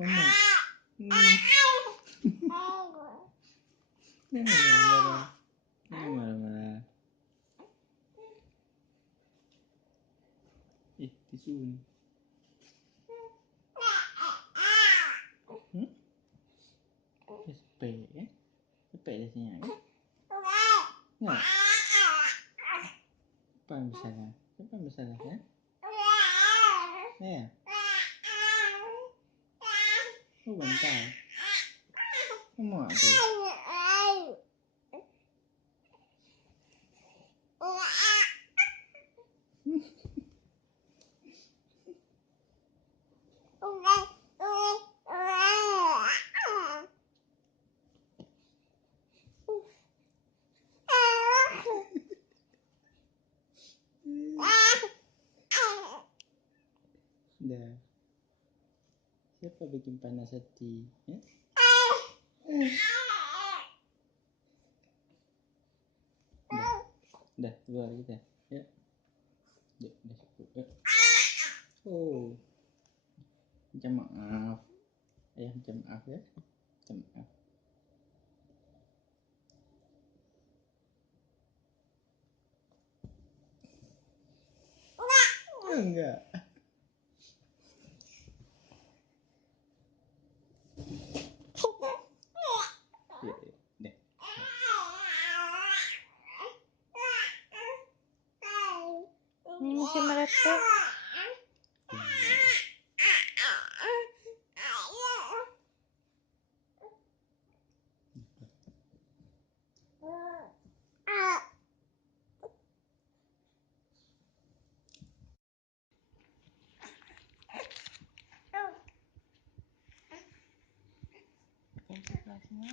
Mama. Jangan marah-marah. Jangan marah-marah. Tisu nih. Sepek ya? Sepek dah sini ya? Nggak? Apa yang bersalah? Siapa yang bersalah ya? Ya? Oh bantal. Mau apa? Dah. Siapa bikin panas hati? Ya? Dah keluar kita. Ya. Dah cukup. Ya. Oh. Minta maaf. Ayah minta maaf ya. Minta maaf. Enggak. Ya, deh. Ini masih meletup. Ini kelasnya.